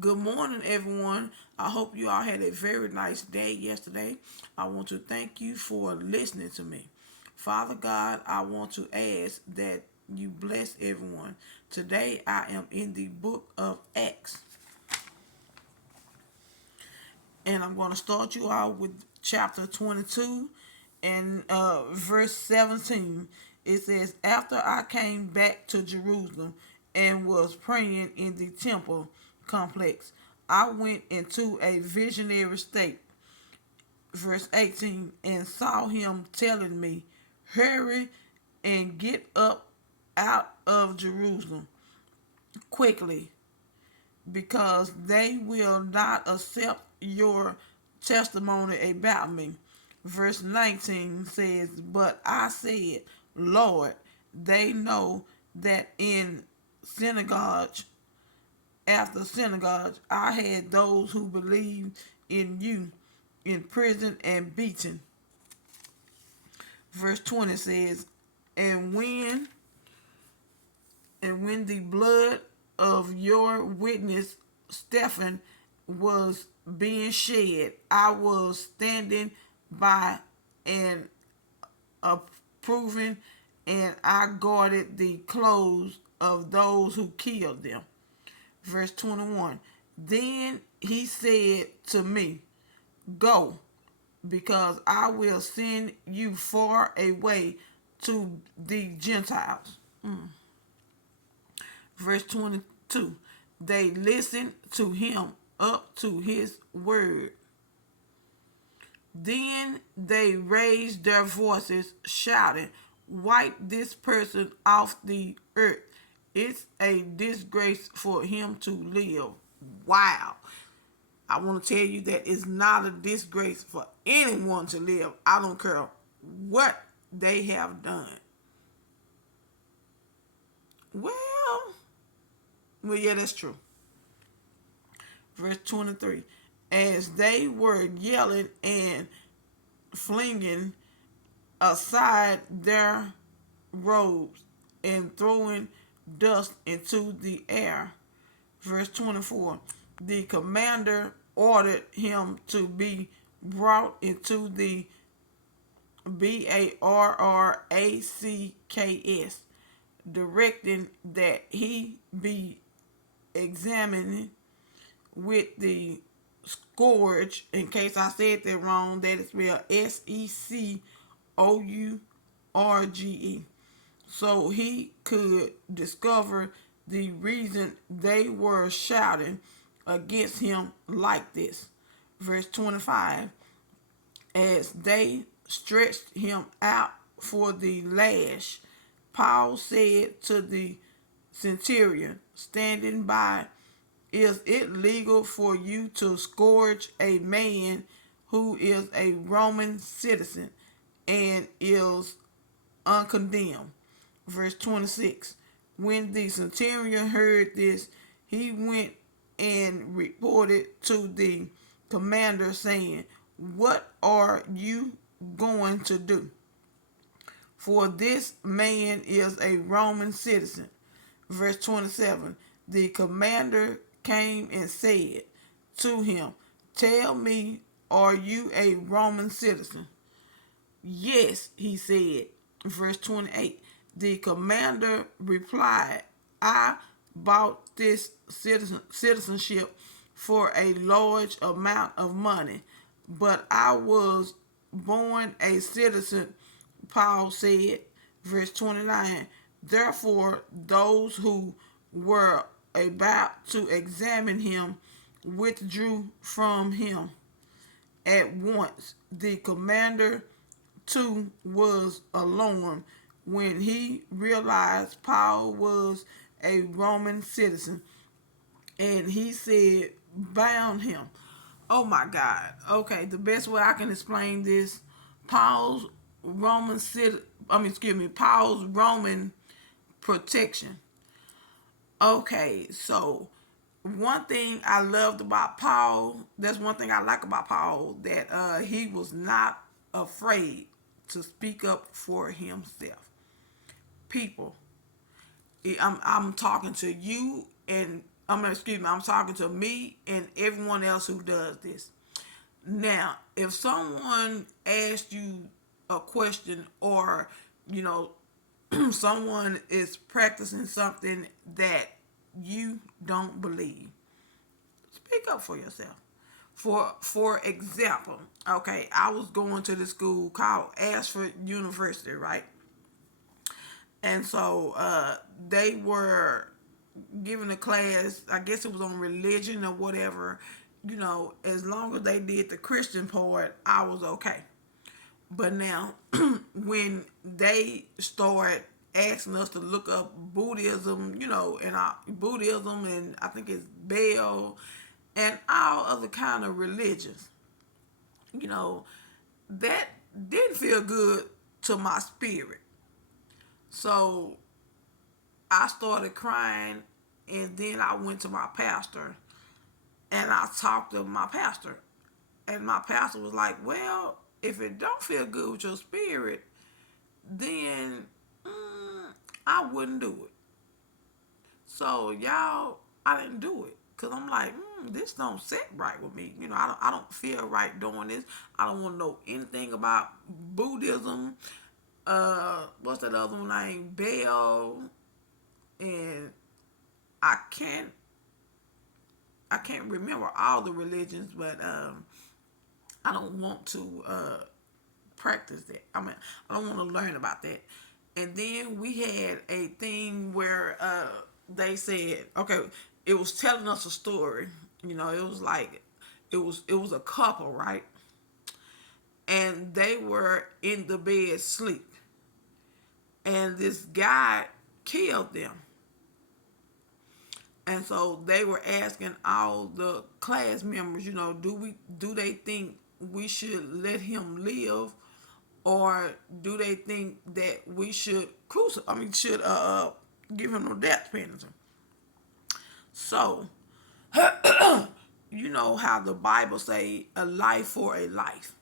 Good morning, everyone. I hope you all had a very nice day yesterday. I want to thank you for listening to me. Father God, I want to ask that you bless everyone. Today I am in the book of Acts, and I'm going to start you out with chapter 22 and verse 17. It says, "After I came back to Jerusalem and was praying in the temple complex, I went into a visionary state." Verse 18, "And saw him telling me, 'Hurry and get up out of Jerusalem quickly, because they will not accept your testimony about me.'" Verse 19 says, "But I said, 'Lord, they know that in synagogues after synagogues I had those who believed in you in prison and beaten.'" Verse 20 says, "And when the blood of your witness Stephen was being shed, I was standing by and approving, and I guarded the clothes of those who killed them." Verse 21, "Then he said to me, 'Go, because I will send you far away to the Gentiles.'" Verse 22, "They listened to him up to his word. Then they raised their voices, shouting, 'Wipe this person off the earth. It's a disgrace for him to live.'" Wow. I want to tell you that it's not a disgrace for anyone to live. I don't care what they have done. Well, yeah, that's true. Verse 23, "As they were yelling and flinging aside their robes and throwing dust into the air." Verse 24, "The commander ordered him to be brought into the Barracks, directing that he be examined with the scourge." In case I said that wrong, that is spelled Secourge, so he could discover the reason they were shouting against him like this. Verse 25, "As they stretched him out for the lash, Paul said to the centurion standing by, 'Is it legal for you to scourge a man who is a Roman citizen and is uncondemned?'" Verse 26, "When the centurion heard this, he went and reported to the commander, saying, 'What are you going to do? For this man is a Roman citizen.'" Verse 27, "The commander came and said to him, 'Tell me, are you a Roman citizen?' 'Yes,' he said." Verse 28, "The commander replied, 'I bought this citizenship for a large amount of money, but I was born a citizen,' Paul said." Verse 29, "Therefore those who were about to examine him withdrew from him at once. The commander too was alarmed when he realized Paul was a Roman citizen, and he said, 'Bound him.'" Oh my God. Okay, the best way I can explain this, Paul's Roman citizen, Paul's Roman protection. Okay, so one thing I loved about Paul, that's one thing I like about Paul, that he was not afraid to speak up for himself. People, I'm talking to you, and excuse me, I'm talking to me and everyone else who does this. Now, if someone asks you a question, or, you know, someone is practicing something that you don't believe, speak up for yourself. For example, okay, I was going to the school called Ashford University, right? And so they were giving a class. I guess it was on religion or whatever. You know, as long as they did the Christian part, I was okay. But now, when they start asking us to look up Buddhism, you know, and Buddhism, and I think it's Baal, and all other kind of religions, you know, that didn't feel good to my spirit. So I started crying, and then I went to my pastor and I talked to my pastor, and my pastor was like, "Well, if it don't feel good with your spirit, then I wouldn't do it." So y'all, I didn't do it because I'm like, this don't sit right with me. You know, I don't feel right doing this. I don't want to know anything about Buddhism. What's that other one name? Baal, and I can't I can't remember all the religions, but I don't want to practice that. I mean, I don't want to learn about that. And then we had a thing where they said, okay, it was telling us a story. You know, it was like it was a couple, right? And they were in the bed sleep, and this guy killed them. And so they were asking all the class members, you know, do they think we should let him live, or do they think that we should should give him no death penalty? So you know how the Bible say a life for a life.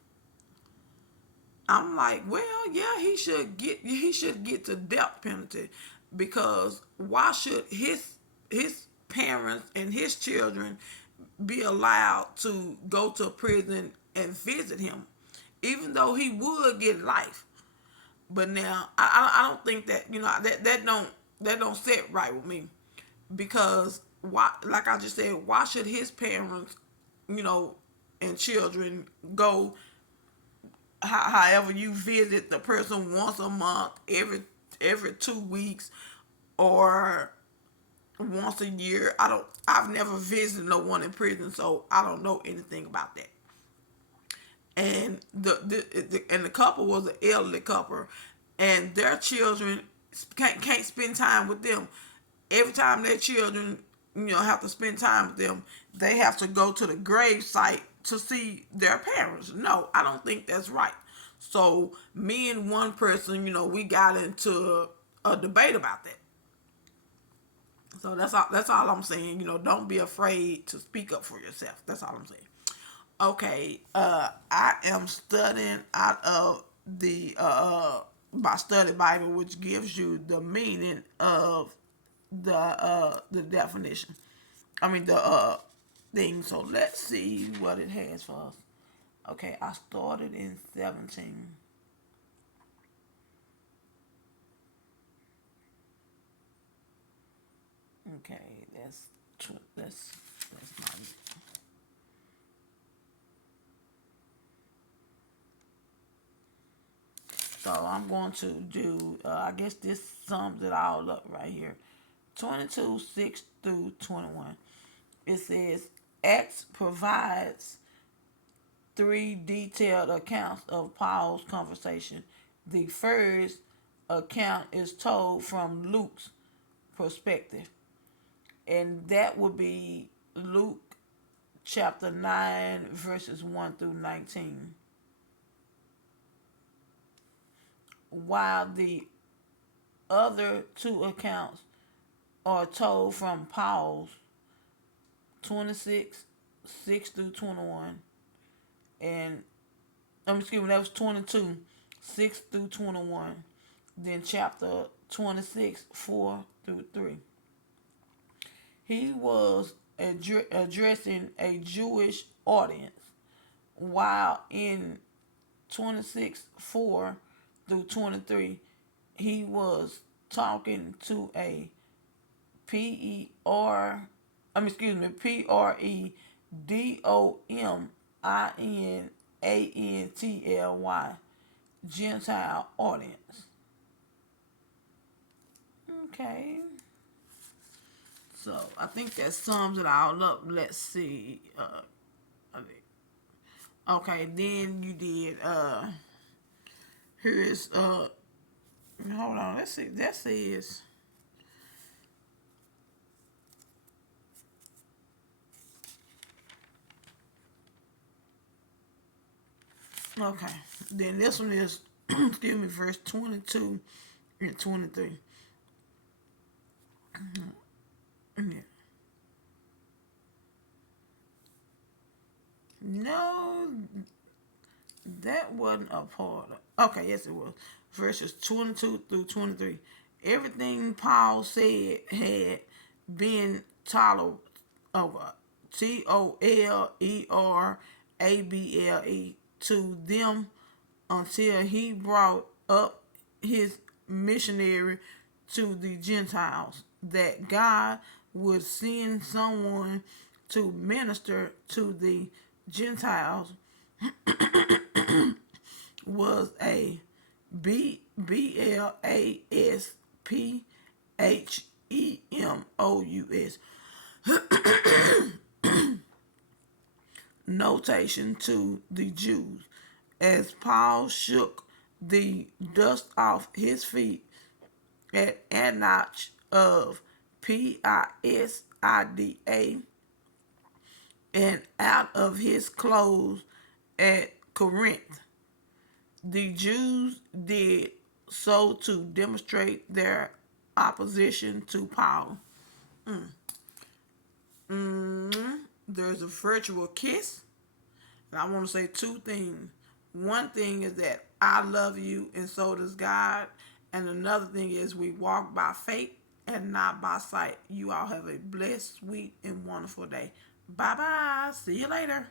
I'm like, well, yeah, he should get the death penalty, because why should his parents and his children be allowed to go to prison and visit him, even though he would get life? But now I don't think that, that don't sit right with me, because why, like I just said, why should his parents, you know, and children go, however you visit the person once a month, every 2 weeks, or once a year. I've never visited no one in prison, so I don't know anything about that. And the couple was an elderly couple, and their children can't spend time with them. Every time their children, have to spend time with them, they have to go to the grave site to see their parents. No, I don't think that's right. So me and one person, we got into a debate about that. So that's all I'm saying. Don't be afraid to speak up for yourself. That's all I'm saying. Okay, I am studying out of the my study Bible, which gives you the meaning of the definition. I mean the thing. So let's see what it has for us. Okay, I started in 17. Okay, that's my. So I'm going to do. I guess this sums it all up right here. 22:6 through 21. It says Acts provides three detailed accounts of Paul's conversation. The first account is told from Luke's perspective, and that would be Luke chapter 9, verses 1 through 19. While the other two accounts are told from Paul's 26, 6 through 21, and excuse me, that was 22, 6 through 21. Then chapter 26, 4 through 3. he was addressing a Jewish audience, while in 26:4 through 23, he was talking to a Predominantly Gentile audience. Okay. So I think that sums it all up. Let's see. Okay, then you did here's hold on, let's see. That says okay. Then this one is excuse me, verse 22 and 23. Yeah. No, that wasn't a part of. Okay, yes, it was. Verses 22 through 23. Everything Paul said had been tolerable. Tolerable to them until he brought up his missionary to the Gentiles, that God would send someone to minister to the Gentiles was a BLASPHEMOUS notation to the Jews. As Paul shook the dust off his feet at Antioch of Pisidia and out of his clothes at Corinth, the Jews did so to demonstrate their opposition to Paul. There's a virtual kiss. And I want to say two things. One thing is that I love you and so does God. And another thing is we walk by faith and not by sight. You all have a blessed, sweet, and wonderful day. Bye bye. See you later.